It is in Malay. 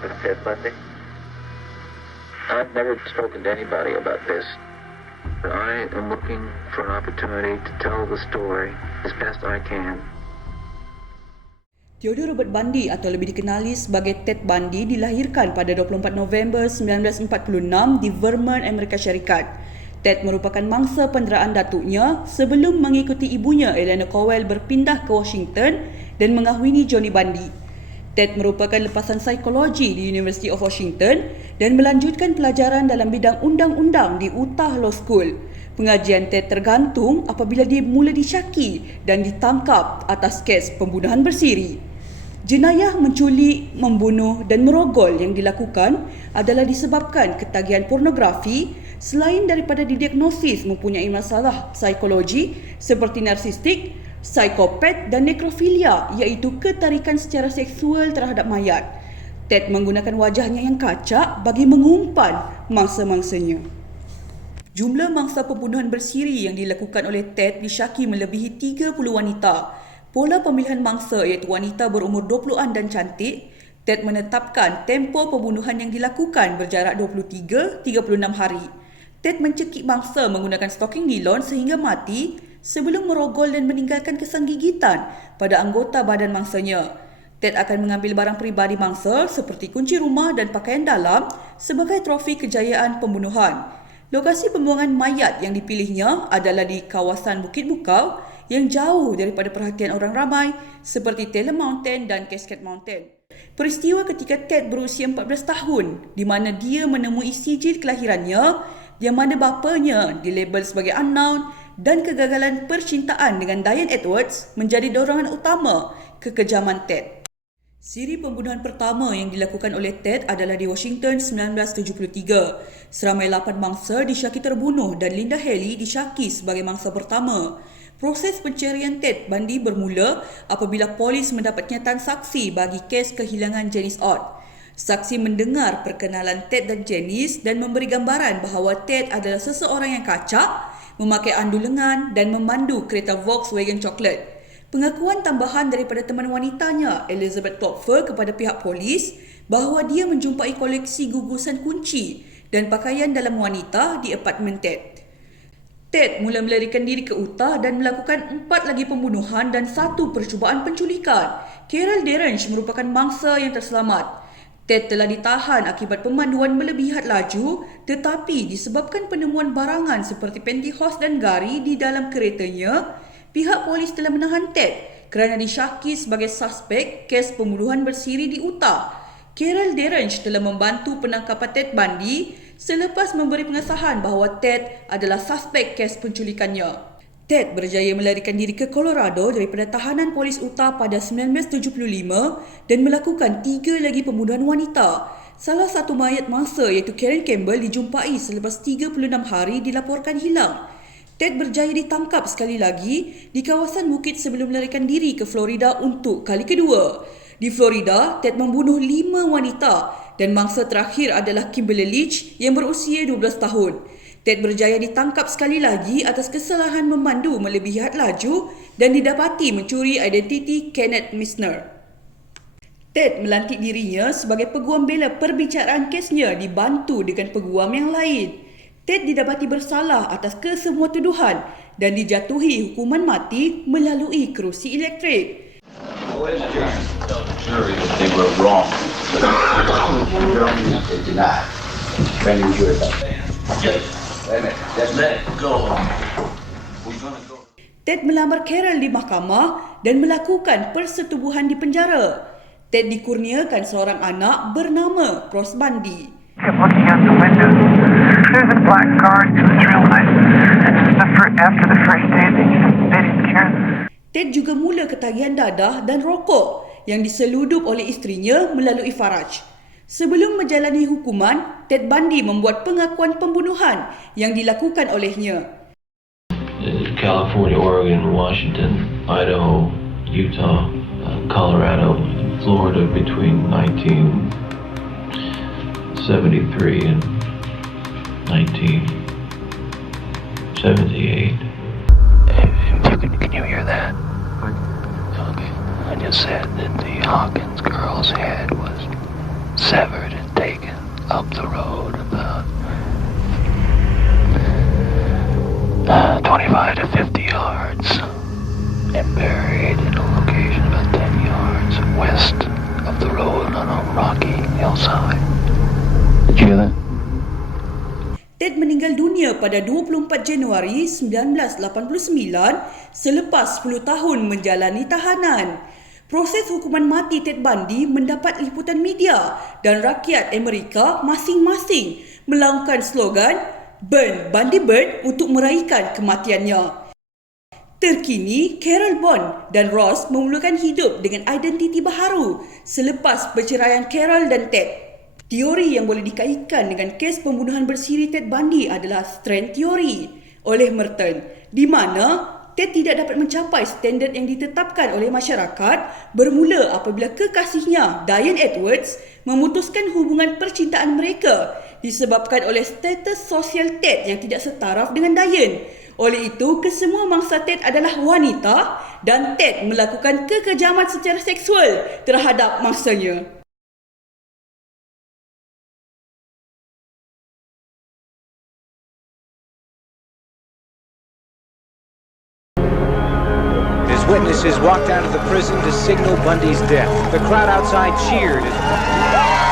with Ted Bundy? I've never spoken to anybody about this. I am looking for an opportunity to tell the story as best I can. Theodore Robert Bundy atau lebih dikenali sebagai Ted Bundy dilahirkan pada 24 November 1946 di Vermont, Amerika Syarikat. Ted merupakan mangsa penderaan datuknya sebelum mengikuti ibunya Eleanor Cowell berpindah ke Washington dan mengahwini Johnny Bundy. Ted merupakan lepasan psikologi di University of Washington dan melanjutkan pelajaran dalam bidang undang-undang di Utah Law School. Pengajian Ted tergantung apabila dia mula disyaki dan ditangkap atas kes pembunuhan bersiri. Jenayah menculik, membunuh dan merogol yang dilakukan adalah disebabkan ketagihan pornografi selain daripada didiagnosis mempunyai masalah psikologi seperti narsistik, psikopat dan nekrofilia iaitu ketarikan secara seksual terhadap mayat. Ted menggunakan wajahnya yang kacak bagi mengumpan mangsa-mangsanya. Jumlah mangsa pembunuhan bersiri yang dilakukan oleh Ted disyaki melebihi 30 wanita. Pola pemilihan mangsa iaitu wanita berumur 20-an dan cantik. Ted menetapkan tempoh pembunuhan yang dilakukan berjarak 23-36 hari. Ted mencekik mangsa menggunakan stoking nilon sehingga mati sebelum merogol dan meninggalkan kesan gigitan pada anggota badan mangsanya. Ted akan mengambil barang peribadi mangsa seperti kunci rumah dan pakaian dalam sebagai trofi kejayaan pembunuhan. Lokasi pembuangan mayat yang dipilihnya adalah di kawasan Bukit Bukau yang jauh daripada perhatian orang ramai seperti Taylor Mountain dan Cascade Mountain. Peristiwa ketika Ted berusia 14 tahun di mana dia menemui sijil kelahirannya yang mana bapanya dilabel sebagai unknown dan kegagalan percintaan dengan Diane Edwards menjadi dorongan utama kekejaman Ted. Siri pembunuhan pertama yang dilakukan oleh Ted adalah di Washington 1973. Seramai 8 mangsa disyaki terbunuh dan Linda Haley disyaki sebagai mangsa pertama. Proses pencarian Ted Bundy bermula apabila polis mendapat kenyataan saksi bagi kes kehilangan Janice Ott. Saksi mendengar perkenalan Ted dan Janice dan memberi gambaran bahawa Ted adalah seseorang yang kacak, memakai andu lengan dan memandu kereta Volkswagen coklat. Pengakuan tambahan daripada teman wanitanya, Elizabeth Topfer, kepada pihak polis bahawa dia menjumpai koleksi gugusan kunci dan pakaian dalam wanita di apartmen Ted. Ted mula melarikan diri ke Utah dan melakukan 4 lagi pembunuhan dan 1 percubaan penculikan. Carol Derange merupakan mangsa yang terselamat. Ted telah ditahan akibat pemanduan melebihi laju tetapi disebabkan penemuan barangan seperti pantyhose dan gari di dalam keretanya, pihak polis telah menahan Ted kerana disyaki sebagai suspek kes pembunuhan bersiri di Utah. Carol Derange telah membantu penangkapan Ted Bundy selepas memberi pengesahan bahawa Ted adalah suspek kes penculikannya. Ted berjaya melarikan diri ke Colorado daripada tahanan polis Utah pada 1975 dan melakukan 3 lagi pembunuhan wanita. Salah satu mayat mangsa iaitu Karen Campbell dijumpai selepas 36 hari dilaporkan hilang. Ted berjaya ditangkap sekali lagi di kawasan bukit sebelum melarikan diri ke Florida untuk kali kedua. Di Florida, Ted membunuh 5 wanita dan mangsa terakhir adalah Kimberly Leach yang berusia 12 tahun. Ted berjaya ditangkap sekali lagi atas kesalahan memandu melebihi had laju dan didapati mencuri identiti Kenneth Misner. Ted melantik dirinya sebagai peguam bela perbicaraan kesnya dibantu dengan peguam yang lain. Ted didapati bersalah atas kesemua tuduhan dan dijatuhi hukuman mati melalui kerusi elektrik. They were wrong. They denied. Can you hear that? Let it go. We're gonna go. Ted melamar Carol di mahkamah dan melakukan persetubuhan di penjara. Ted dikurniakan seorang anak bernama Cross Bundy. Kept looking out the window. There's a black car. It was real nice. After the first day, they didn't care. Ted juga mula ketagihan dadah dan rokok yang diseludup oleh isterinya melalui Faraj. Sebelum menjalani hukuman, Ted Bundy membuat pengakuan pembunuhan yang dilakukan olehnya. California, Oregon, Washington, Idaho, Utah, Colorado, Florida between 1973 and 1978. Can you hear that? Okay. I just said that the Hawkins girl's head was severed and taken up the road about 25 to 50 yards and buried in a location about 10 yards west of the road on a rocky hillside. Did you hear that? Ted meninggal dunia pada 24 Januari 1989 selepas 10 tahun menjalani tahanan. Proses hukuman mati Ted Bundy mendapat liputan media dan rakyat Amerika masing-masing melaungkan slogan Burn Bundy Burn untuk meraihkan kematiannya. Terkini, Carol Bond dan Ross memulakan hidup dengan identiti baharu selepas perceraian Carol dan Ted. Teori yang boleh dikaitkan dengan kes pembunuhan bersiri Ted Bundy adalah Strand Theory oleh Merton, di mana Ted tidak dapat mencapai standard yang ditetapkan oleh masyarakat bermula apabila kekasihnya, Diane Edwards, memutuskan hubungan percintaan mereka disebabkan oleh status sosial Ted yang tidak setaraf dengan Diane. Oleh itu, kesemua mangsa Ted adalah wanita dan Ted melakukan kekejaman secara seksual terhadap mangsanya. Witnesses walked out of the prison to signal Bundy's death. The crowd outside cheered as